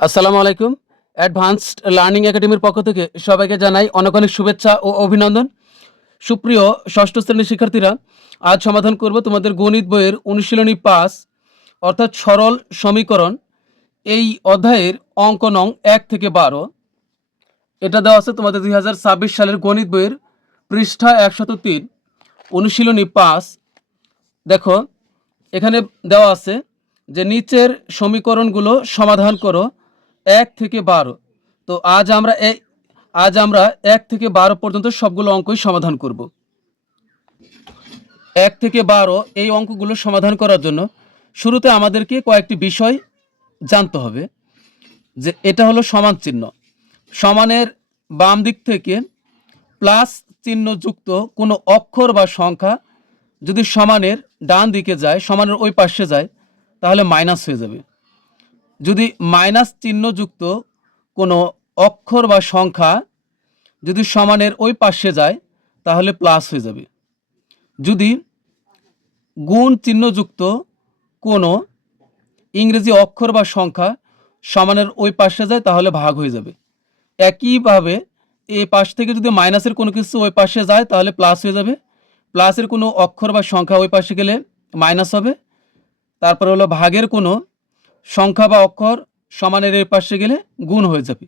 আসসালামু আলাইকুম। Advanced learning একাডেমির পক্ষ থেকে সবাইকে জানাই অনেক অনেক শুভেচ্ছা ও অভিনন্দন। সুপ্রিয় ষষ্ঠ শ্রেণীর শিক্ষার্থীরা, আজ সমাধান করব তোমাদের গণিত বইয়ের অনুশীলনী ৫ অর্থাৎ সরল সমীকরণ। এই অধ্যায়ের অঙ্ক নং ১ থেকে ১২। এটা দেওয়া আছে তোমাদের ২০২৬ সালের গণিত বইয়ের পৃষ্ঠা ১০৩, অনুশীলনী ৫। দেখো, এখানে দেওয়া আছে যে নিচের সমীকরণগুলো সমাধান করো ১ থেকে ১২। তো আজ আমরা ১ থেকে ১২ পর্যন্ত সবগুলো অঙ্কই সমাধান করব। ১ থেকে ১২ এই অঙ্কগুলো সমাধান করার জন্য শুরুতে আমাদেরকে কয়েকটি বিষয় জানতে হবে। যে এটা হলো সমান চিহ্ন, সমানের বাম দিক থেকে প্লাস চিহ্ন যুক্ত কোনো অক্ষর বা সংখ্যা যদি সমানের ডান দিকে যায়, সমানের ওই পাশে যায়, তাহলে মাইনাস হয়ে যাবে। যদি মাইনাস চিহ্নযুক্ত কোনো অক্ষর বা সংখ্যা যদি সমানের ওই পাশে যায়, তাহলে প্লাস হয়ে যাবে। যদি গুণ চিহ্নযুক্ত কোনো ইংরেজি অক্ষর বা সংখ্যা সমানের ওই পাশে যায়, তাহলে ভাগ হয়ে যাবে। একইভাবে এই পাশ থেকে যদি মাইনাসের কোনো কিছু ওই পাশে যায়, তাহলে প্লাস হয়ে যাবে। প্লাসের কোনো অক্ষর বা সংখ্যা ওই পাশে গেলে মাইনাস হবে। তারপরে হলো ভাগের কোনো সংখ্যা বা অক্ষর সমানের এই পাশে গেলে গুণ হয়ে যাবে।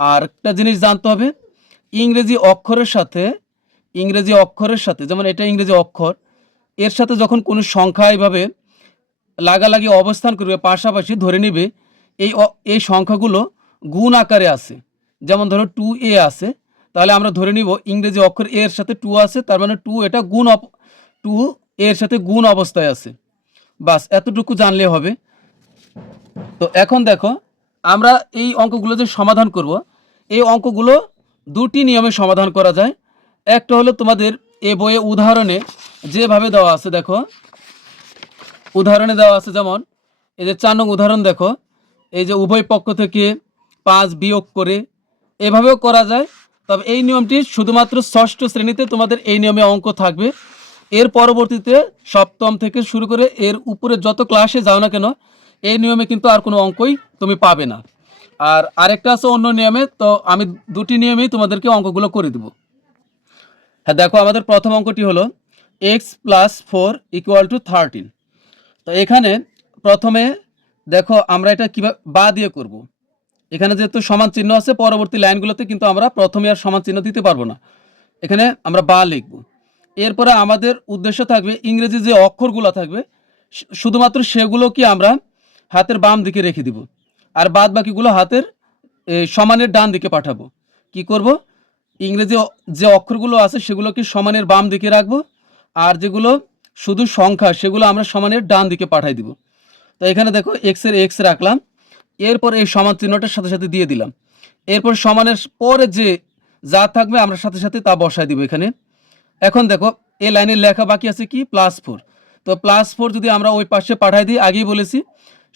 আর একটা জিনিস জানতে হবে, ইংরেজি অক্ষরের সাথে যেমন এটা ইংরেজি অক্ষর, এর সাথে যখন কোনো সংখ্যা এইভাবে লাগালাগি অবস্থান করবে, পাশাপাশি ধরে নিবে এই সংখ্যাগুলো গুণ আকারে আছে। যেমন ধরো 2a আছে, তাহলে আমরা ধরে নিব ইংরেজি অক্ষর এর সাথে 2 আছে, তার মানে 2 এটা 2 এর সাথে গুণ অবস্থায় আছে। বাস এতটুকু জানলে হবে। তো এখন দেখো, আমরা এই অঙ্কগুলো যে সমাধান করব, এই অঙ্কগুলো দুটি নিয়মে সমাধান করা যায়। একটা হলো তোমাদের এই বইয়ে উদাহরণে যেভাবে দেওয়া আছে, দেখো উদাহরণে দেওয়া আছে, যেমন এই যে 4 নং উদাহরণ দেখো, এই যে উভয় পক্ষ থেকে 5 বিয়োগ করে, এভাবেও করা যায়। তবে এই নিয়মটি শুধুমাত্র ষষ্ঠ শ্রেণীতে তোমাদের এই নিয়মে অঙ্ক থাকবে। এর পরবর্তীতে সপ্তম থেকে শুরু করে এর উপরে যত ক্লাসে যাও না কেন, এই নিয়মে কিন্তু আর কোনো অঙ্কই তুমি পাবে না। আর আরেকটা আছে অন্য নিয়মে, তো আমি দুটি নিয়মেই তোমাদেরকে অঙ্কগুলো করে দেব। হ্যাঁ, দেখো আমাদের প্রথম অঙ্কটি হলো x + 4 = 13। তো এখানে প্রথমে দেখো আমরা এটা কীভাবে বা দিয়ে করব। এখানে যেহেতু সমান চিহ্ন আছে, পরবর্তী লাইনগুলোতে কিন্তু আমরা প্রথমে আর সমান চিহ্ন দিতে পারবো না, এখানে আমরা বা লিখব। এরপরে আমাদের উদ্দেশ্য থাকবে ইংরেজি যে অক্ষরগুলো থাকবে শুধুমাত্র সেগুলো কি আমরা হাতের বাম দিকে রেখে দিব, আর বাদ বাকিগুলো হাতের সমানের ডান দিকে পাঠাবো। কি করব, ইংরেজি যে অক্ষরগুলো আছে সেগুলোকে সমানের বাম দিকে রাখবো, আর যেগুলো শুধু সংখ্যা সেগুলো আমরা সমানের ডান দিকে পাঠাই দিব। তো এখানে দেখো এক্সের এক্স রাখলাম, এরপর এই সমান চিহ্নটার সাথে সাথে দিয়ে দিলাম। এরপর সমানের পরে যে যা থাকবে আমরা সাথে সাথে তা বসায় দিব এখানে। এখন দেখো এই লাইনের লেখা বাকি আছে কি +4। তো +4 যদি আমরা ওই পাশে পাঠাই দিই, আগেই বলেছি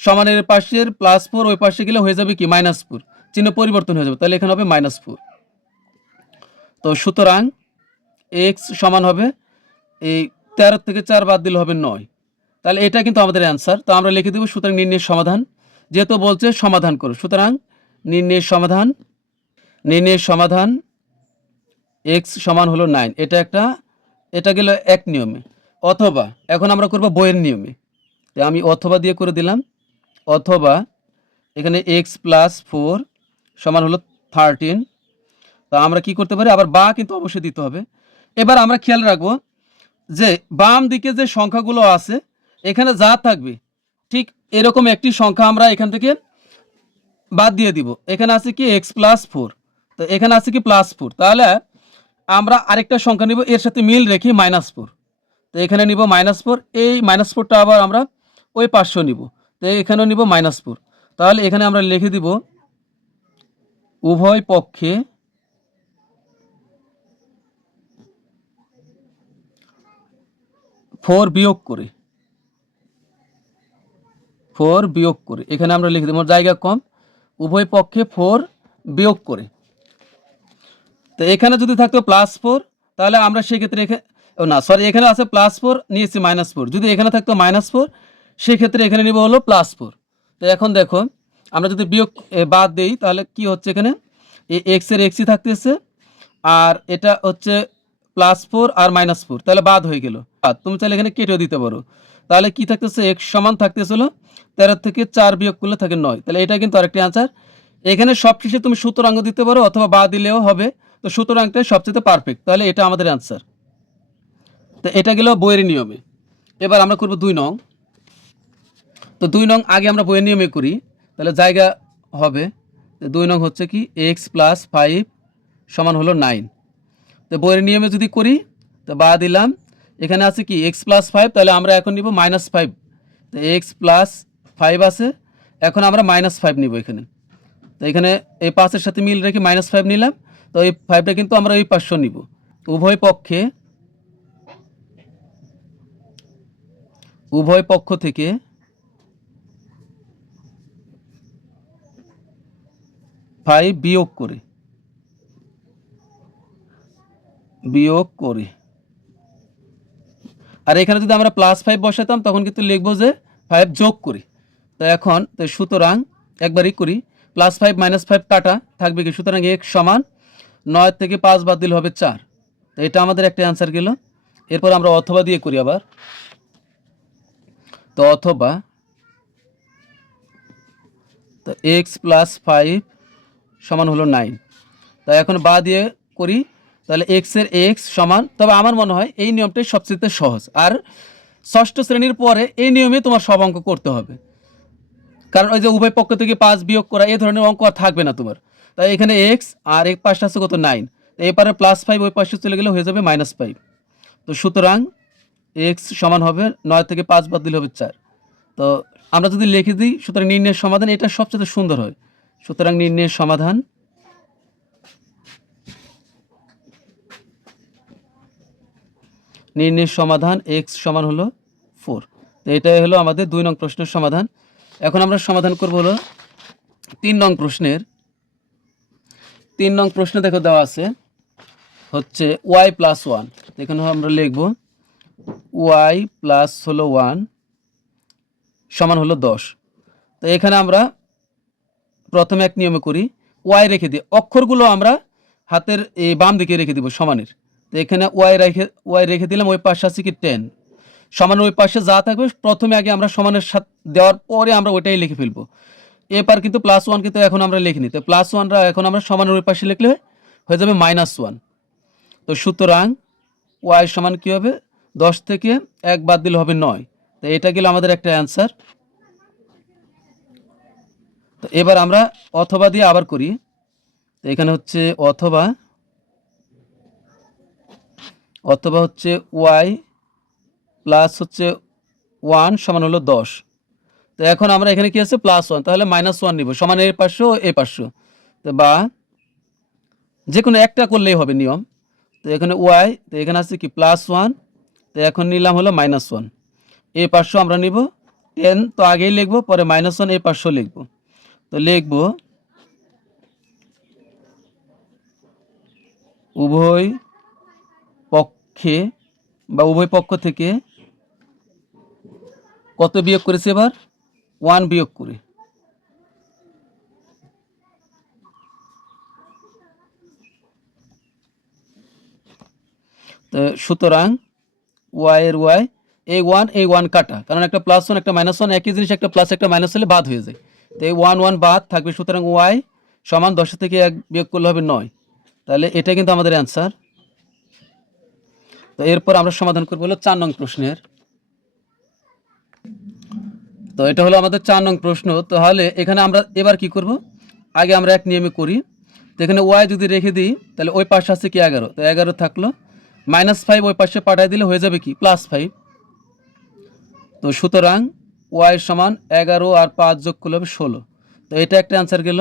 সমানের পাশের +4 ওই পাশে গেলে হয়ে যাবে কি -4, চিহ্ন পরিবর্তন হয়ে যাবে, তাহলে এখানে হবে -4। তো সুতরাং x সমান হবে এই 13 থেকে 4 বাদ দিলে হবে 9। তাহলে এটা কিন্তু আমাদের অ্যান্সার। তো আমরা লিখে দেব সুতরাং নির্ণয়ের সমাধান, যেহেতু বলছে সমাধান করো, সুতরাং নির্ণয়ের সমাধান x সমান হলো 9। এটা গেল এক নিয়মে। অথবা এখন আমরা করব বইয়ের নিয়মে। তো আমি অথবা দিয়ে করে দিলাম, অথবা এখানে x + 4 সমান হলো 13। তো আমরা কি করতে পারি, আবার বা কিন্তু অবশ্যই দিতে হবে। এবার আমরা খেয়াল রাখবো যে বাম দিকে যে সংখ্যাগুলো আছে এখানে যা থাকবে ঠিক এরকম একটি সংখ্যা আমরা এখান থেকে বাদ দিয়ে দিব। এখানে আছে কি x + 4, তো এখানে আছে কি +4, তাহলে আমরা আরেকটা সংখ্যা নিব এর সাথে মিল রেখে -4। তো এখানে নিব -4, এই -4টা আবার আমরা ওই পাশেও নিব, তো এখানেও নিব -4। তাহলে এখানে আমরা লিখে দিব উভয় পক্ষে 4 বিয়োগ করে এখানে আমরা লিখে দেব, জায়গা কম, উভয় পক্ষে 4 বিয়োগ করে। তো এখানে যদি থাকতো +4, তাহলে আমরা সেক্ষেত্রে এখানে আছে +4, নিয়েছি -4। যদি এখানে থাকতো -4, সেক্ষেত্রে এখানে নিব হলো +4। তো এখন দেখো আমরা যদি বিয়োগ বাদ দেই তাহলে কি হচ্ছে, এখানে এই এক্স এর এক্সই থাকতেছে, আর এটা হচ্ছে +4 আর -4, তাহলে বাদ হয়ে গেল। আর তুমি চাইলে এখানে কেটেও দিতে পারো। তাহলে কি থাকতেছে, এক্স সমান থাকতেছিল 13 থেকে 4 বিয়োগ করলে থাকে 9। তাহলে এটা কিন্তু আরেকটি আনসার। এখানে সবশেষে তুমি সূত্রাঙ্ক দিতে পারো অথবা বাদ দিলেও হবে। তো সূত্রাঙ্কটাই সবচেয়ে পারফেক্ট, তাহলে এটা আমাদের আনসার। তো এটা গেল বইয়ের নিয়মে। এবার আমরা করব 2 নং। তো 2 নং আগে আমরা বইয়ের নিয়মে করি, তাহলে জায়গা হবে। 2 নং হচ্ছে কি x + 5 সমান হলো 9। তো বইয়ের নিয়মে যদি করি তো বা দিলাম, এখানে আছে কি x + 5, তাহলে আমরা এখন নিব -5। তো x + 5 আছে, এখন আমরা -5 নিব এখানে। তো এখানে এই 5-এর সাথে মিল রেখে -5 নিলাম। তো এই 5টা কিন্তু আমরা এই পাশে নিব। উভয় পক্ষ থেকে 5 বিয়োগ করে। আর এখানে যদি আমরা +5 বসাতাম তখন কিন্তু লিখবো যে 5 যোগ করি। তো এখন তো সুতরাং একবারই করি, +5 -5 কাটা থাকবে কি, সুতরাং x সমান 9 থেকে 5 বাদ দিলে হবে 4। তো এটা আমাদের একটা অ্যান্সার গেল। এরপর আমরা অথবা দিয়ে করি আবার। তো অথবা তো x + 5 সমান হলো 9। তাই এখন বা দিয়ে করি, তাহলে x এর x সমান, তবে আমার মনে হয় এই নিয়মটাই সবচেয়ে সহজ। আর ষষ্ঠ শ্রেণীর পরে এই নিয়মে তোমার সব অঙ্ক করতে হবে, কারণ ওই যে উভয় পক্ষ থেকে 5 বিয়োগ করা এই ধরনের অঙ্ক আর থাকবে না তোমার। তাই এখানে x আর এক পাশে আছে কত 9, এবারে +5 ওই পাশে চলে গেলে হয়ে যাবে -5। তো সুতরাং x সমান হবে 9 থেকে 5 বাদ দিলে হবে 4। তো আমরা যদি লিখে দিই, সুতরাং নির্ণয়ের সমাধান এটা সবচেয়ে সুন্দর হয়। সুতরাং নির্ণয়ের সমাধান x সমান হলো 4। তো এটাই হলো আমাদের 2 নং প্রশ্নের সমাধান। এখন আমরা সমাধান করব হলো 3 নং প্রশ্নের। 3 নং প্রশ্নে দেখো দেওয়া আছে হচ্ছে y + 1। এখানে আমরা লিখব y + হলো 1 সমান হলো 10। তো এখানে আমরা প্রথমে এক নিয়মে করি, y রেখে দিই, অক্ষরগুলো আমরা হাতের এই বাম দিকে রেখে দিব সমানের। তো এখানে y রেখে দিলাম, ওই পাশে আছে কি 10 সমান, ওই পাশে যা থাকবে প্রথমে আগে আমরা সমানের সাথে দেওয়ার পরে আমরা ওইটাই লিখে ফেলবো। এবার কিন্তু +1 কিন্তু এখন আমরা লিখিনি, তো +1রা এখন আমরা সমানের ওই পাশে লিখলে হয়ে যাবে -1। তো সুতরাং y সমান কী হবে, 10 থেকে 1 বাদ দিলে হবে 9। তো এটা গেল আমাদের একটা অ্যান্সার। তো এবার আমরা অথবা দিয়ে আবার করি। তো এখানে হচ্ছে অথবা হচ্ছে y প্লাস হচ্ছে 1 সমান হলো 10। তো এখন আমরা এখানে কি আছে +1, তাহলে -1 নিব, সমান এর পাশেও এ পাশেও। তো বা যে কোনো একটা করলেই হবে নিয়ম। তো এখানে y, তো এখানে আছে কি +1, তো এখন নিলাম হলো -1। এই পাশেও আমরা নিব 10, তো আগেই লিখবো, পরে -1 এই পাশেও লিখবো। তো লিখব উভয় পক্ষে বা উভয় পক্ষ থেকে কত বিয়োগ করেছি, এবার 1 বিয়োগ করি। তো সুতরাং y এর y, এই 1 কাটা, কারণ একটা +1 একটা -1 একই জিনিস, একটা প্লাস একটা মাইনাস হলে বাদ হয়ে যায়। তো এই 1 বাদ থাকবে, সুতরাং y সমান 10 থেকে 1 বিয়োগ করলে হবে 9। তাহলে এটা কিন্তু আমাদের অ্যান্সার। তো এরপর আমরা সমাধান করবো হলো 4 নং প্রশ্নের। তো এটা হলো আমাদের 4 নং প্রশ্ন। তাহলে এখানে আমরা এবার কি করব, আগে আমরা এক নিয়মে করি। তো এখানে y যদি রেখে দিই, তাহলে ওই পাশে আছে কি 11, তো 11 থাকলো, -5 ওই পাশে পাঠিয়ে দিলে হয়ে যাবে কি +5। তো সুতরাং y সমান 11 আর 5 যোগ করলে হবে 16। তো এটা একটা অ্যান্সার গেল।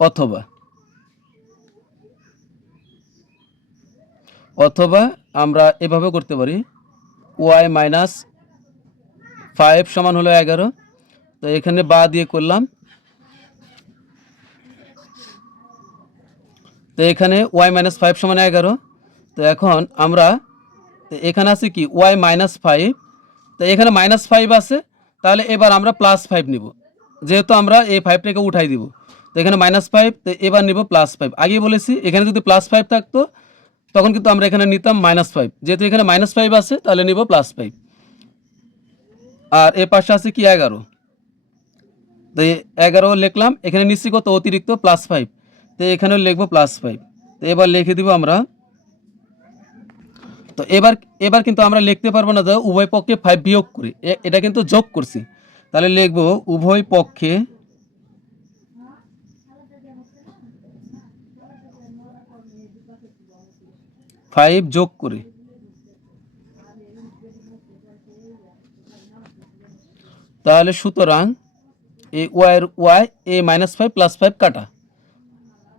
অথবা আমরা এভাবে করতে পারি, y - 5 সমান হলো 11। তো এখানে বা দিয়ে করলাম, তো এখানে y - 5 সমান 11। তো এখন আমরা এখানে আছে কি y - 5, তো এখানে -5 আছে, তাহলে এবার আমরা +5 নিব। যেহেতু আমরা এই 5টাকে উঠাই দিব, তো এখানে -5, তো এবার নিব +5। আগেই বলেছি এখানে যদি +5 থাকতো তখন কিন্তু আমরা এখানে নিতাম -5, যেহেতু এখানে -5 আছে তাহলে নিব +5। আর এ পাশে আছে কি 11, তো 11 লিখলাম, এখানে নিশ্চয় কত অতিরিক্ত +5, তো এখানেও লিখবো +5। তো এবার লিখে দিব আমরা। তো এবার এবার কিন্তু আমরা লিখতে পারবো না যে উভয় পক্ষে 5 বিয়োগ করি, এটা কিন্তু যোগ করছি, তাহলে লিখবো উভয় পক্ষে 5 যোগ করি। তাহলে সুতরাং এই ওয়াই এ -5 +5 কাটা,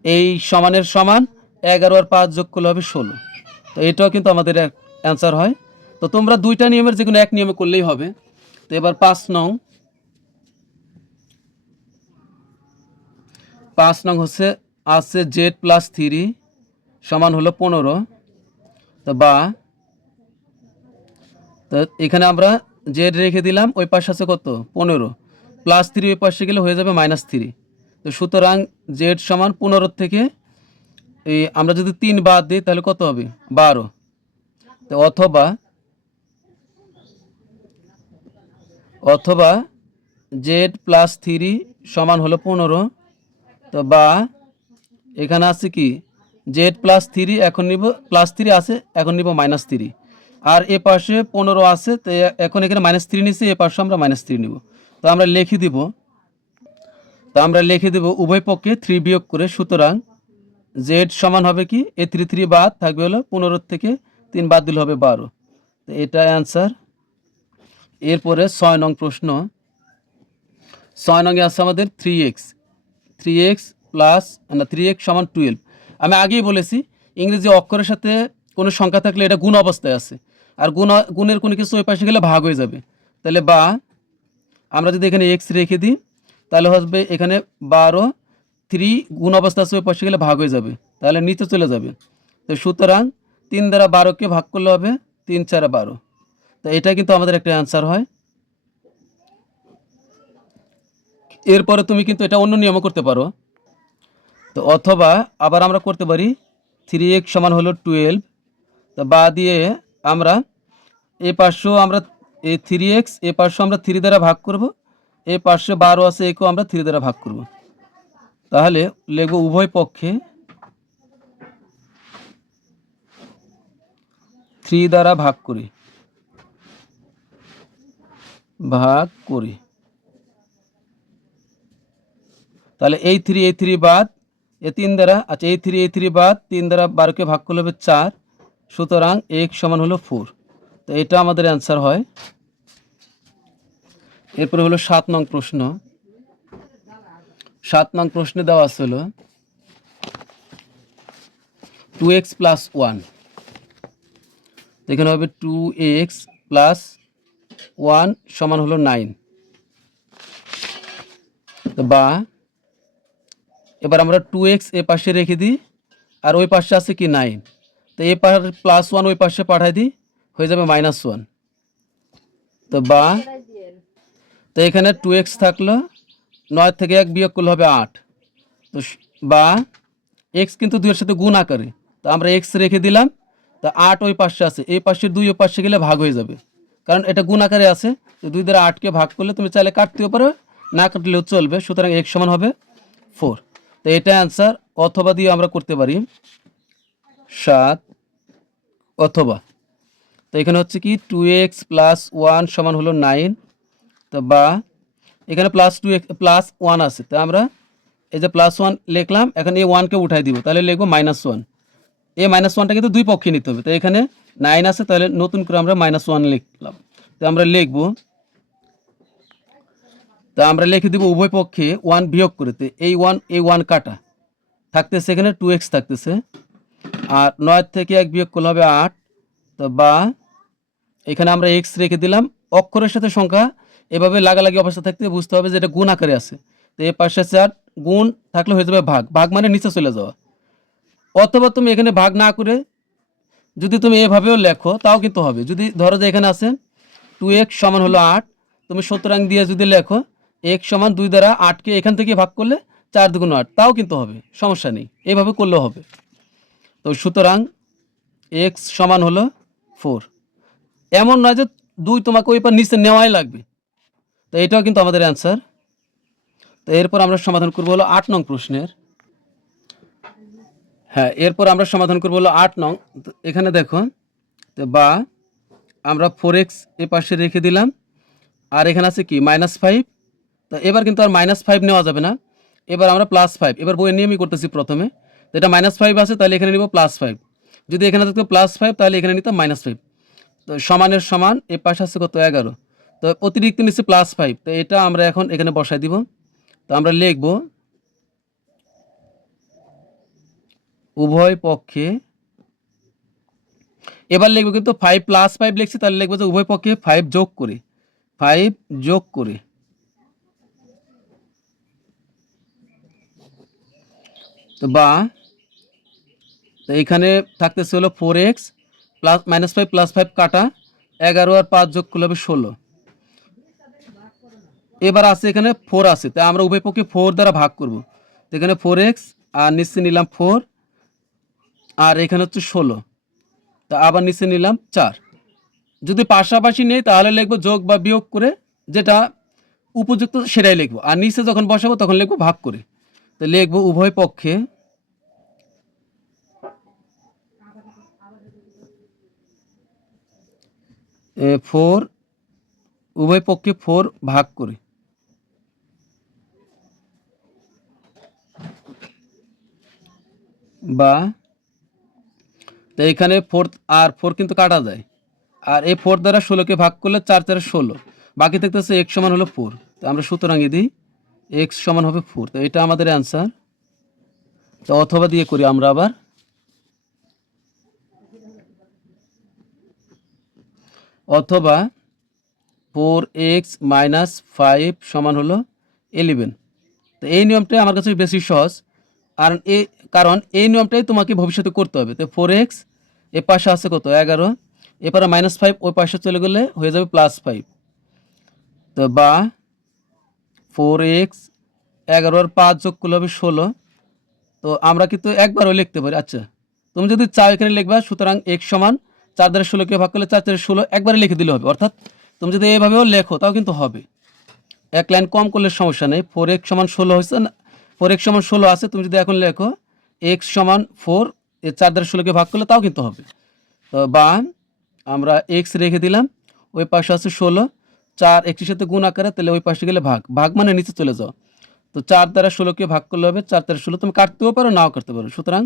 এই সমানের সমান 11 আর 5 যোগ করলে হবে 16। তো এটাও কিন্তু আমাদের অ্যান্সার হয়। তো তোমরা দুইটা নিয়মের যে কোনো এক নিয়মে করলেই হবে। তো এবার 5 নং হচ্ছে আছে z+3 সমান হলো 15। তো বা, তো এখানে আমরা জেড রেখে দিলাম, ওই পাশে আছে কত 15, +3 ওই পাশে গেলে হয়ে যাবে -3। তো সুতরাং জেড সমান 15 থেকে এই আমরা যদি 3 বাদ দিই তাহলে কত হবে 12। তো অথবা z+3 সমান হলো 15। তো বা এখানে আছে কি z+3 এখন নিব, +3 আছে এখন নিব -3, আর এ পাশে 15 আছে, তো এখন এখানে -3 নিছি, এ পাশে আমরা -3 নিব। তো আমরা লিখে দিব উভয় পক্ষে 3 বিয়োগ করে, সুতরাং z সমান হবে কি এ 3 বাদ থাকবে হলো 15 থেকে 3 বাদ দিলে হবে 12। তো এটা অ্যান্সার। এরপরে 6 নং প্রশ্ন। 6 নংয়ে আছে আমাদের 3x প্লাস না 3x সমান 12। আমি আগেই বলেছি ইংরেজি অক্ষরের সাথে কোনো সংখ্যা থাকলে এটা গুণ অবস্থায় আছে, আর গুণের কোনো কিছু ওই পাশে গেলে ভাগ হয়ে যাবে। তাহলে বা আমরা যদি এখানে x রেখে দিই তাহলে হবে এখানে 12, 3 গুণ অবস্থা আছে ওই পাশে গেলে ভাগ হয়ে যাবে, তাহলে নিচে চলে যাবে। তো সুতরাং 3 দ্বারা 12কে ভাগ করলে হবে 3 4 12। তো এটা কিন্তু আমাদের একটা অ্যান্সার হয়। এরপরে তুমি কিন্তু এটা অন্য নিয়মও করতে পারো। তো অথবা আবার আমরা করতে পারি 3x সমান হলো 12। তো বা দিয়ে আমরা এই পাশেও আমরা এই 3x এ পাশে আমরা 3 দ্বারা ভাগ করব, এই পাশে 12 আছে একেও আমরা 3 দ্বারা ভাগ করব। তাহলে লিখব উভয় পক্ষে 3 দ্বারা ভাগ করি। তাহলে এই 3 বাদ, এ 3 দ্বারা, আচ্ছা এই 3 বাদ 3 দ্বারা 12কে ভাগ করলে হবে 4, সুতরাং x সমান হলো 4। তো এটা আমাদের অ্যান্সার হয়। এরপরে হলো 7 নং প্রশ্ন। 7 নং প্রশ্নে দেওয়া আছে হলো 2x + 1। এখানে হবে 2x + 1 সমান হলো 9। তো বা এবার আমরা 2x এ পাশে রেখে দিই, আর ওই পাশে আছে কি 9, তো এ +1 ওই পাশে পাঠাই দিই, হয়ে যাবে -1। তো বা, তো এখানে 2x থাকলো, 9 থেকে 1 বিয়োগ করলে হবে 8। তো বা x কিন্তু 2 এর সাথে গুণ আকারে, তো আমরা x রেখে দিলাম, তো 8 ওই পাশে আছে, এই পাশের 2 ওই পাশে গেলে ভাগ হয়ে যাবে, কারণ এটা গুণ আকারে আছে। তো 2 দ্বারা 8কে ভাগ করলে তুমি চাইলে কাটতেও পারো, না কাটলেও চলবে, সুতরাং x সমান হবে 4। তো এটা অ্যান্সার। অথবা দিয়ে আমরা করতে পারি 7 অথবা, তো এখানে হচ্ছে কি 2x + 1 সমান হলো 9। তো বা এখানে +1 আছে, তো আমরা এই যে +1 লিখলাম, এখন এই 1কে উঠাই দিব, তাহলে লিখবো -1। এই -1টা কিন্তু দুই পক্ষে নিতে হবে, তো এখানে 9 আছে, তাহলে নতুন করে আমরা -1 লিখলাম। তো আমরা লিখে দিব উভয় পক্ষে 1 বিয়োগ করতে, এই 1 কাটা থাকতেছে, এখানে 2x থাকতেছে, আর 9 থেকে 1 বিয়োগ করলে হবে 8। তো বা এখানে আমরা x রেখে দিলাম, অক্ষরের সাথে সংখ্যা এভাবে লাগালাগি অবস্থা থাকতে বুঝতে হবে যে এটা গুণ আকারে আছে। তো এই পাশে 4 গুণ থাকলে হয়ে যাবে ভাগ মানে নিচে চলে যাওয়া। অথবা তুমি এখানে ভাগ না করে যদি তুমি এভাবেও লেখো তাও কিন্তু হবে। যদি ধরো যে এখানে আছে 2x সমান হলো 8, তুমি সুতরাং দিয়ে যদি লেখো x সমান 2 দ্বারা 8কে এখান থেকে ভাগ করলে 4 দুগুণ 8, তাও কিন্তু হবে, সমস্যা নেই, এইভাবে করলেও হবে। তো সুতরাং x সমান হলো 4। এমন নয় যে 2 তোমাকে ওই পার নিচে নেওয়াই লাগবে। তো এটাও কিন্তু আমাদের অ্যান্সার। তো এরপর আমরা সমাধান করব হলো 8 নং প্রশ্নের। হ্যাঁ, এরপর আমরা সমাধান করব হলো 8 নং। তো এখানে দেখো, তো বা আমরা 4x এ পাশে রেখে দিলাম, আর এখানে আছে কি -5। তো এবার কিন্তু আর -5 নেওয়া যাবে না, এবার আমরা +5, এবার বইয়ের নিয়মই করতেছি প্রথমে। তো এটা -5 আছে, তাহলে এখানে নিব +5। যদি এখানে থাকতো +5, তাহলে এখানে নিতাম -5। তো সমানের সমান এ পাশে আছে কত 11, তো অতিরিক্ত নিচ্ছে +5। তো এটা আমরা এখন এখানে বসাই দিব। তো আমরা লিখব উভয় পক্ষে, এবার লিখবো কিন্তু 5 + 5 লিখছি, তাহলে লিখবো যে উভয় পক্ষে 5 যোগ করে, 5 যোগ করে। তো বা, তো এখানে থাকতেছে হলো 4x প্লাস -5 + 5 কাটা, 11 আর 5 যোগ করলে হবে 16। এবার আছে এখানে 4 আছে, তাই আমরা উভয় পক্ষে 4 দ্বারা ভাগ করব। তো এখানে 4x আর নিচে নিলাম 4, আর এখানে হচ্ছে 16, তা আবার নিচে নিলাম 4। যদি পাশাপাশি নেই তাহলে লিখবো যোগ বা বিয়োগ করে, যেটা উপযুক্ত সেটাই লিখবো, আর নিচে যখন বসাবো তখন লিখবো ভাগ করে। তো লিখবো উভয় পক্ষে 4, উভয় পক্ষে 4 ভাগ করে। বা, তো এখানে 4 আর 4 কিন্তু কাটা যায়, আর এই 4 দ্বারা 16কে ভাগ করলে 4 4 16, বাকি থাকতেছে x সমান হলো 4। তো আমরা সুতরাং দিই x সমান হবে 4। তো এটা আমাদের অ্যান্সার। তো অথবা দিয়ে করি আমরা আবার, অথবা 4x - 5 সমান হলো 11। তো এই নিয়মটাই আমার কাছে বেশি সহজ, কারণ এই নিয়মটাই তোমাকে ভবিষ্যতে করতে হবে। তো 4x এ পাশে আছে কত 11, এরপরে -5 ওই পাশে চলে গেলে হয়ে যাবে +5। তো বা 4x 11 আর 5 যোগ করলে হবে 16। তো আমরা কিন্তু একবারও লিখতে পারি। আচ্ছা, তুমি যদি চাও এখানে লিখবা, সুতরাং x সমান 4 দ্বারা 16কে ভাগ করলে 4 4 16 একবারে লিখে দিলে হবে। অর্থাৎ তুমি যদি এইভাবেও লেখো তাও কিন্তু হবে, এক লাইন কম করলে সমস্যা নেই। 4x সমান 16 হয়েছে না, 4x সমান 16 আছে, তুমি যদি এখন লেখো x সমান 4, এ 4 দ্বারা 16কে ভাগ করলে তাও কিন্তু হবে। তো বা আমরা x রেখে দিলাম, ওই পাশে আছে 16, 4 একটির সাথে গুণ আকারে, তাহলে ওই পাশে গেলে ভাগ, ভাগ মানে নিচে চলে যাও। তো 4 দ্বারা 16কে ভাগ করলে হবে 4 4 16, তুমি কাটতেও পারো নাও কাটতে পারো, সুতরাং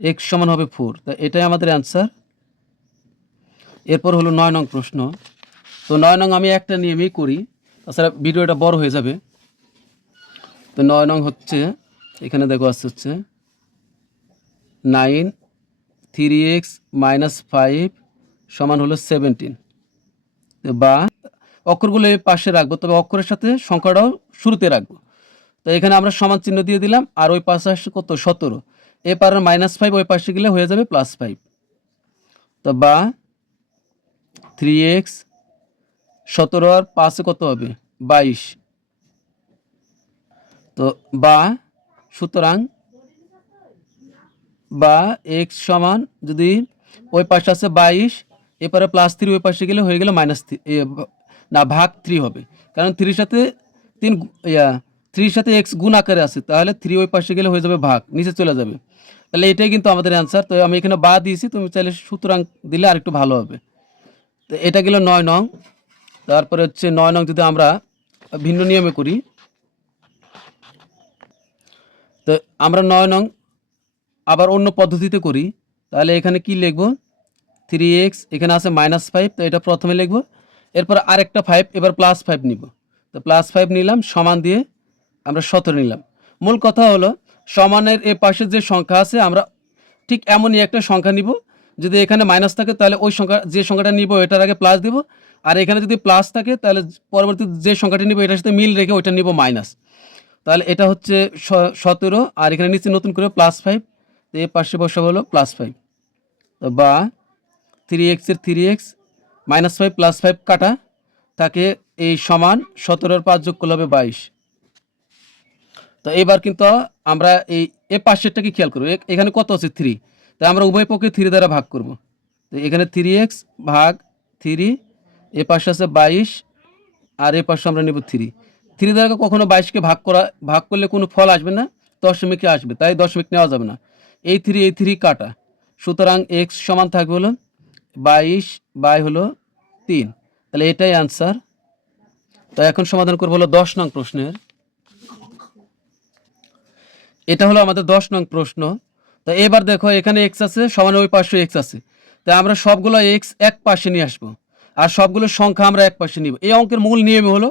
x সমান হবে 4। তো এটাই আমাদের অ্যান্সার। এরপর হলো 9 নং প্রশ্ন। তো 9 নং আমি একটা নিয়মেই করি, তাছাড়া ভিডিওটা বড় হয়ে যাবে। তো 9 নং হচ্ছে, এখানে দেখো হচ্ছে 9 3x - 5 সমান হলো 17। বা অক্ষরগুলো এই পাশে রাখবো, তবে অক্ষরের সাথে সংখ্যাটাও শুরুতে রাখবো। তো এখানে আমরা সমান চিহ্ন দিয়ে দিলাম, আর ওই পাশে আসছে কত 17, এপারে -5 ওই পাশে গেলে হয়ে যাবে +5। তো বা 3x 17 আর 5 কত হবে 22। তো বা সুতরাং বা x সমান, যদি ওই পাশে আছে 22, এপারে +3 ওই পাশে গেলে হয়ে গেলে না ভাগ 3 হবে, কারণ 3 সাথে 3 3 সাথে x গুণ আকারে আছে, তাহলে 3 ওই পাশে গেলে হয়ে যাবে ভাগ, নিচে চলে যাবে। তাহলে এটাই কিন্তু আমাদের অ্যান্সার। তো আমি এখানে বা দিয়েছি, তুমি চাইলে সুতরাং দিলে আরেকটু ভালো হবে। তো এটা গেল 9 নং। তারপরে হচ্ছে 9 নং যদি আমরা ভিন্ন নিয়মে করি, তো আমরা 9 নং আবার অন্য পদ্ধতিতে করি। তাহলে এখানে কি লিখব, 3x, এখানে আছে -5, তো এটা প্রথমে লিখব, এরপর আরেকটা 5, এবার +5 নিব। তো +5 নিলাম, সমান দিয়ে আমরা 17 নিলাম। মূল কথা হলো সমানের এ পাশে যে সংখ্যা আছে আমরা ঠিক এমনই একটা সংখ্যা নিব। যদি এখানে মাইনাস থাকে তাহলে ওই সংখ্যা, যে সংখ্যাটা নিব এটার আগে প্লাস দিব, আর এখানে যদি প্লাস থাকে তাহলে পরবর্তী যে সংখ্যাটি নিব এটার সাথে মিল রেখে ওইটা নিব মাইনাস। তাহলে এটা হচ্ছে 17, আর এখানে নিচে নতুন করে +5, তো এর পাশে বসাবো হলো +5। তো বা 3x এর 3x -5 +5 কাটা থাকে, এই সমান 17 আর 5 যোগ করলে হবে 22। তো এবার কিন্তু আমরা এই পাশেরটাকে খেয়াল করবো, এখানে কত আছে 3, তাই আমরা উভয় পক্ষে 3 দ্বারা ভাগ করব। তো এখানে 3x ভাগ 3, এ পাশে আছে 22 আর এ পাশে আমরা নেব 3 দ্বারা কখনো 22কে ভাগ করলে কোনো ফল আসবে না, দশমিকে আসবে, তাই দশমিক নেওয়া যাবে না। এই 3 কাটা, সুতরাং x সমান থাকবে হলো 22 বাই হলো 3, তাহলে এটাই আনসার। তো এখন সমাধান করবো হলো 10 নং প্রশ্নের। এটা হলো আমাদের 10 নং প্রশ্ন। তো এবার দেখো এখানে x আছে, সমান ওই পাশে x আছে, তাই আমরা সবগুলো x এক পাশে নিয়ে আসবো, আর সবগুলো সংখ্যা আমরা এক পাশে নিব। এই অঙ্কের মূল নিয়ম হলো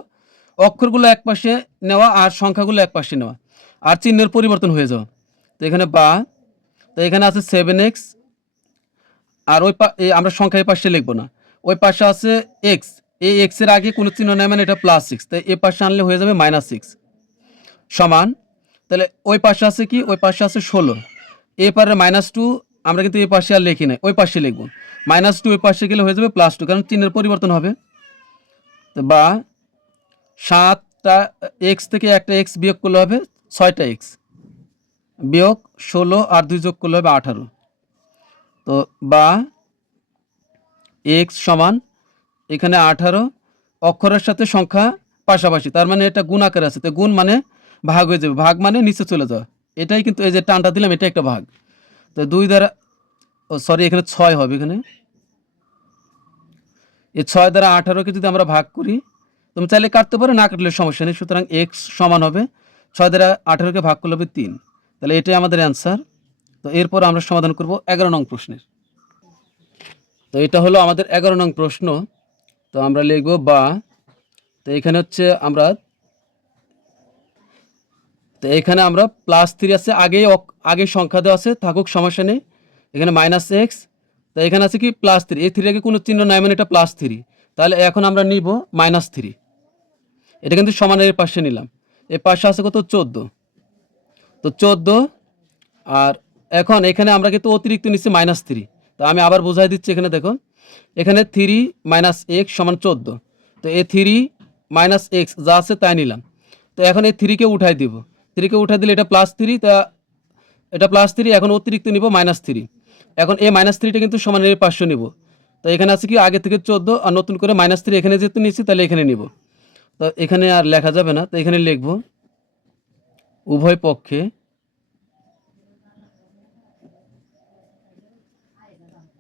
অক্ষরগুলো এক পাশে নেওয়া আর সংখ্যাগুলো এক পাশে নেওয়া, আর চিহ্নের পরিবর্তন হয়ে যাওয়া। তো এখানে তো এখানে আছে 7x, আর আমরা সংখ্যা এই পাশে লিখবো না, ওই পাশে আছে x, এই x এর আগে কোনো চিহ্ন নেই, মানে এটা +6, তাই এই পাশে আনলে হয়ে যাবে -6 সমান। তাহলে ওই পাশে আছে কি, ওই পাশে আছে 16, এপারে -2 আমরা কিন্তু এই পাশে আর লিখি না, ওই পাশে লিখবো। -2 ওই পাশে গেলে হয়ে যাবে +2, কারণ চিহ্নের পরিবর্তন হবে। তো 7টা x থেকে একটা x বিয়োগ করলে হবে 6টা x, বিয়োগ 16 আর 2 যোগ করলে হবে 18। তো x সমান এখানে 18, অক্ষরের সাথে সংখ্যা পাশাপাশি, তার মানে এটা গুণ আকারে আছে, তো গুণ মানে ভাগ হয়ে যাবে, ভাগ মানে নিচে চলে যাওয়া, এটাই কিন্তু এই যে টানটা দিলাম এটা একটা ভাগ। তো 2 দ্বারা এখানে 6 হবে, এখানে এই 6 দ্বারা 18কে যদি আমরা ভাগ করি, তুমি চাইলে কাটতে পারো, না কাটলে সমস্যা নেই। সুতরাং x সমান হবে 6 দ্বারা 18কে ভাগ করলে হবে 3, তাহলে এটাই আমাদের অ্যান্সার। তো এরপর আমরা সমাধান করব 11 নং প্রশ্নের। তো এটা হলো আমাদের 11 নং প্রশ্ন। তো আমরা লিখব তো এখানে হচ্ছে তো এখানে আমরা +3 আছে, আগে সংখ্যা দেওয়া আছে, থাকুক সমস্যা নেই। এখানে -x, তো এখানে আছে কি +3, এই 3 কোনো চিহ্ন নাই, মানে এটা +3, তাহলে এখন আমরা নিব -3, এটা কিন্তু সমানের এর পাশে নিলাম, এর পাশে আছে কত 14, তো 14, আর এখন এখানে আমরা কিন্তু অতিরিক্ত নিচ্ছি -3, তো আমি আবার বোঝাই দিচ্ছি। এখানে দেখো, এখানে 3 - x সমান 14, তো এই 3 - x যা আছে তাই নিলাম। তো এখন এই 3কে উঠাই দিব, 3কে উঠাই দিলে এটা +3, তা এটা +3, এখন অতিরিক্ত নিব -3, এখন এই -3টা কিন্তু সমানের এর পাশে নিব। তো এখানে আছে কি আগে থেকে 14 আর নতুন করে -3 এখানে যেহেতু নিচ্ছি, তাহলে এখানে নিব। তো এখানে আর লেখা যাবে না, তো এখানে লিখব উভয় পক্ষে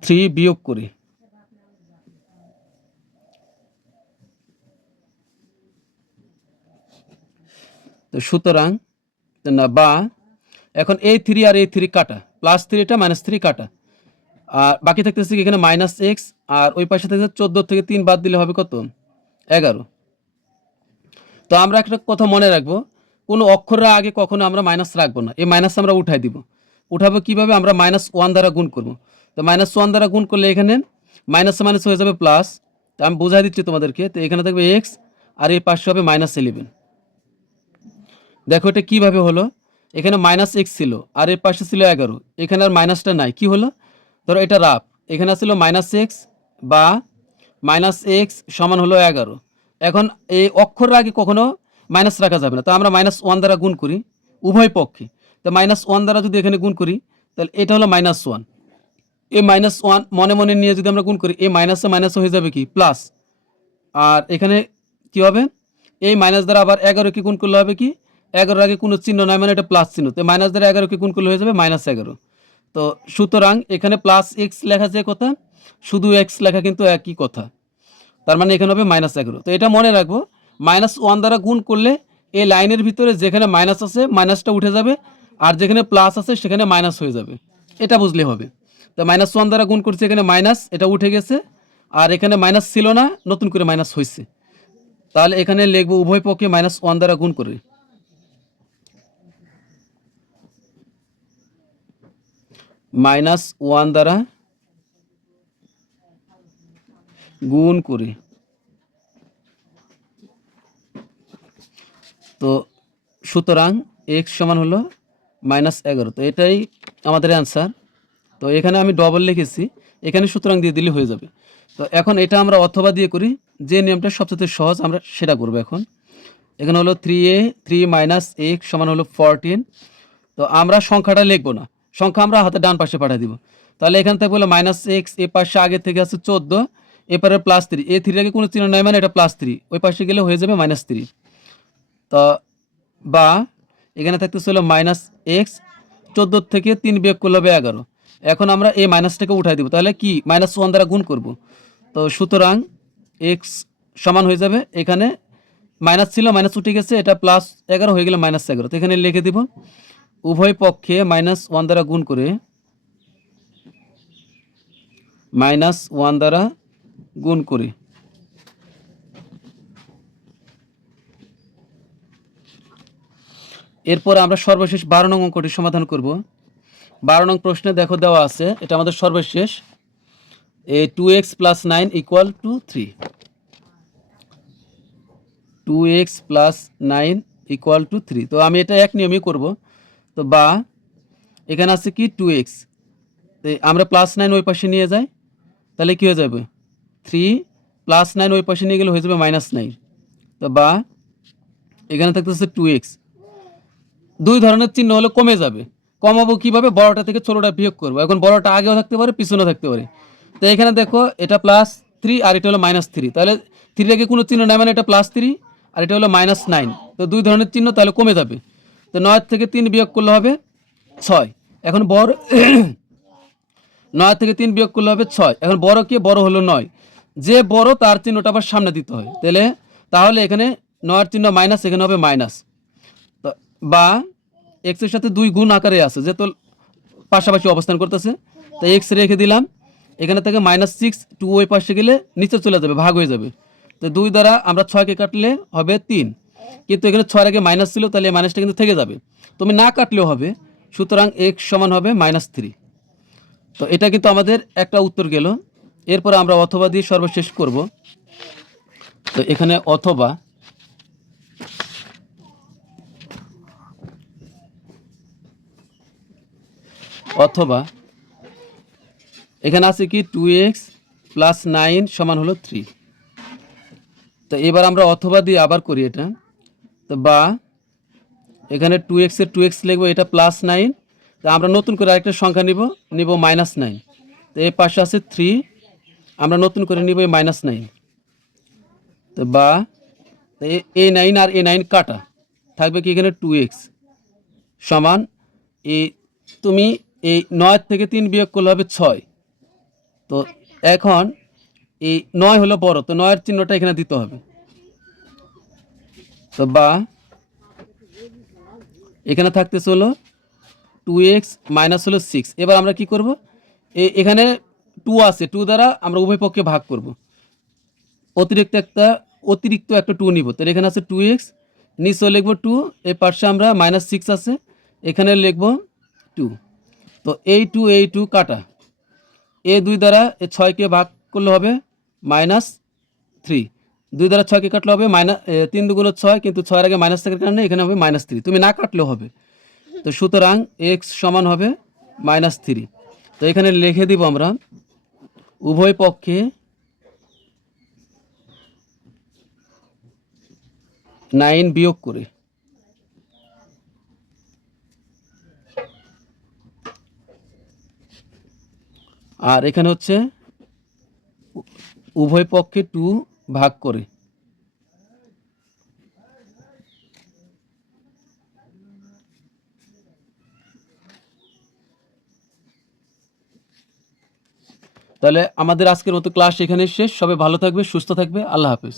3 বিয়োগ করি। তো সুতরাং এখন এই 3 আর এই 3 কাটা, +3টা -3 কাটা, আর বাকি থাকতেছে এখানে -x, আর ওই পাশে থাকছে 14 থেকে 3 বাদ দিলে হবে কত 11। তো আমরা একটা কথা মনে রাখবো, কোনো অক্ষরের আগে কখনো আমরা মাইনাস রাখবো না, এই মাইনাস আমরা উঠাই দিব। উঠাবো কিভাবে, আমরা -1 দ্বারা গুণ করব। তো -1 দ্বারা গুণ করলে এখানে মাইনাস মাইনাস হয়ে যাবে প্লাস, তো আমি বোঝাই দিচ্ছি তোমাদেরকে। তো এখানে থাকবে x, আর এই পাশে হবে -11। দেখো এটা কিভাবে হলো, এখানে -x ছিল আর এর পাশে ছিল 11, এখানে আর মাইনাসটা নাই, কি হলো, ধরো এটা রাফ, এখানে ছিল -x বা -x সমান হলো 11। এখন এই অক্ষরের আগে কখনো মাইনাস রাখা যাবে না, তো আমরা -1 দ্বারা গুণ করি উভয় পক্ষে। তো -1 দ্বারা যদি এখানে গুণ করি, তাহলে এটা হলো -1, এই -1 মনে মনে নিয়ে যদি আমরা গুণ করি, এই মাইনাসে মাইনাস হয়ে যাবে কি প্লাস, আর এখানে কি হবে, এই মাইনাস দ্বারা আবার 11কে গুণ করলে হবে কি, 11 আগে কোনো চিহ্ন নয়, মানে এটা প্লাস চিহ্ন, তো মাইনাস দ্বারা 11কে গুণ করলে হয়ে যাবে -11। তো সুতরাং এখানে +x লেখা যে কথা, শুধু x লেখা কিন্তু একই কথা, তার মানে এখানে হবে -11। তো এটা মনে রাখবো, -1 দ্বারা গুণ করলে এই লাইনের ভিতরে যেখানে মাইনাস আছে মাইনাসটা উঠে যাবে, আর যেখানে প্লাস আছে সেখানে মাইনাস হয়ে যাবে, এটা বুঝলে হবে। তো -1 দ্বারা গুণ করছে, এখানে মাইনাস, এটা উঠে গেছে, আর এখানে মাইনাস ছিল না, নতুন করে মাইনাস হয়েছে, তাহলে এখানে লিখবো উভয় পক্ষে -1 দ্বারা গুণ করে, -1 দ্বারা গুণ করে। তো সুতরাং x সমান হলো -11, তো এটাই আমাদের অ্যান্সার। তো এখানে আমি ডবল লিখেছি, এখানে সুতরাং দিয়ে দিলে হয়ে যাবে। তো এখন এটা আমরা অথবা দিয়ে করি, যে নিয়মটা সবচেয়ে সহজ আমরা সেটা করব এখন। এখানে হলো 3a 3 মাইনাস x সমান হলো 14। তো আমরা সংখ্যাটা লিখবো না, সংখ্যা আমরা হাতে ডান পাশে পাঠিয়ে দিব। তাহলে এখান থেকে বলে মাইনাস এক্স, এ পাশে আগে থেকে আছে 14, এপারে প্লাস 3, এ 3 আগে কোনো চিহ্ন নাই মানে এটা প্লাস 3, ওই পাশে গেলে হয়ে যাবে মাইনাস 3। তো বা এখানে থাকতেছে হলো মাইনাস এক্স, 14 থেকে 3 বিয়োগ করলে হবে 11। এখন আমরা এই মাইনাসটাকে উঠাই দিব, তাহলে কি -1 দ্বারা গুণ করব। তো সুতরাং এক্স সমান হয়ে যাবে, এখানে মাইনাস ছিল মাইনাস উঠে গেছে, এটা +11 হয়ে গেলে -11। তো এখানে লিখে দিব উভয় পক্ষে -1 দ্বারা গুণ করে, -1 দ্বারা গুণ করে এরপর আমরা সর্বশেষ 12 নং অঙ্কটি সমাধান করব। 12 নং প্রশ্নে দেখো দেওয়া আছে, এটা আমাদের সর্বশেষ, 2x + 9 = 3। 2x + 9 = 3। তো আমি এটা এক নিয়মই করব। তো বা এখানে আছে কি 2x, তো আমরা +9 ওই পাশে নিয়ে যাই, তাহলে কি হয়ে যাবে 3 + 9 ওই পাশে নিয়ে গেলে হয়ে যাবে -9। তো বা এখানে থাকতেছে 2x, দুই ধরনের চিহ্ন হলে কমে যাবে, কমাবো কিভাবে, বড়টা থেকে ছোটটা বিয়োগ করবো। এখন বড়টা আগেও থাকতে পারে পিছনেও থাকতে পারে। তো এখানে দেখো এটা +3 আর এটা হলো -3, তাহলে 3 রেখে কোনো চিহ্ন নাই মানে এটা +3 আর এটা হলো -9। তো দুই ধরনের চিহ্ন তাহলে কমে যাবে। তো 9 থেকে 3 বিয়োগ করলে হবে 6। এখন বড় 9 থেকে 3 বিয়োগ করলে হবে 6। এখন বড় কে, বড় হলো 9, যে বড় তার চিহ্নটা আবার সামনে দিতে হয়। তাহলে এখানে 9 চিহ্ন মাইনাস, এখানে হবে মাইনাস। বা এক্স এর সাথে 2 গুণ আকারে আছে, যেহেতু পাশাপাশি অবস্থান করতেছে, তাই এক্স রেখে দিলাম। এখানে থেকে -6, 2 ওই পাশে গেলে নিচে চলে যাবে, ভাগ হয়ে যাবে। তো 2 দ্বারা আমরা 6কে কাটলে হবে 3, কিন্তু এখানে 6 এর আগে মাইনাস ছিল, তাহলে এই মাইনাসটা কিন্তু থেকে যাবে, তুমি না কাটলেও হবে। সুতরাং এক্স সমান হবে -3। তো এটা কিন্তু আমাদের একটা উত্তর গেল। এরপরে আমরা অথবা দিয়ে সর্বশেষ করব। তো এখানে অথবা এখানে আছে কি 2x + 9 সমান হলো 3। তো এবার আমরা অথবা দিয়ে আবার করি এটা। তো বা এখানে 2x এর 2x লিখবো, এটা +9। তো আমরা নতুন করে আরেকটা সংখ্যা নিব -9। তো এই পাশে আছে 3, আমরা নতুন করে নিব এই -9। তো বা এই 9 আর এই 9 কাটা, থাকবে কি এখানে 2x সমান এই, তুমি এই 9 থেকে 3 বিয়োগ করলে হবে 6। তো এখন এই 9 হলো বড়, তো 9 এর চিহ্নটা এখানে দিতে হবে। তো বা এখানে থাকতেছে হলো 2x মাইনাস হলো 6। এবার আমরা কি করব, এখানে 2 আছে, 2 দ্বারা আমরা উভয় পক্ষে ভাগ করব, অতিরিক্ত একটা 2 নিব। তাহলে এখানে আছে 2x, নিচেও লিখব 2, এই পাশে আমরা -6 আছে, এখানে লিখব 2। তো এই 2 কাটা, এই 2 দ্বারা এই 6কে ভাগ করলে হবে -3, 2 দ্বারা 6কে কাটলে হবে 3 2 6, কিন্তু 6 এর আগে মাইনাস থাকার কারণে এখানে হবে -3, তুমি না কাটলেও হবে। তো সুতরাং এক্স সমান হবে -3। তো এখানে লিখে দিব আমরা উভয় পক্ষে 9 বিয়োগ করে। আর এখানে হচ্ছে উভয় পক্ষে 2 ভাগ করে। তাহলে আমাদের আজকের মতো ক্লাস এখানে শেষ। সবাই ভালো থাকবে, সুস্থ থাকবে। আল্লাহ হাফেজ।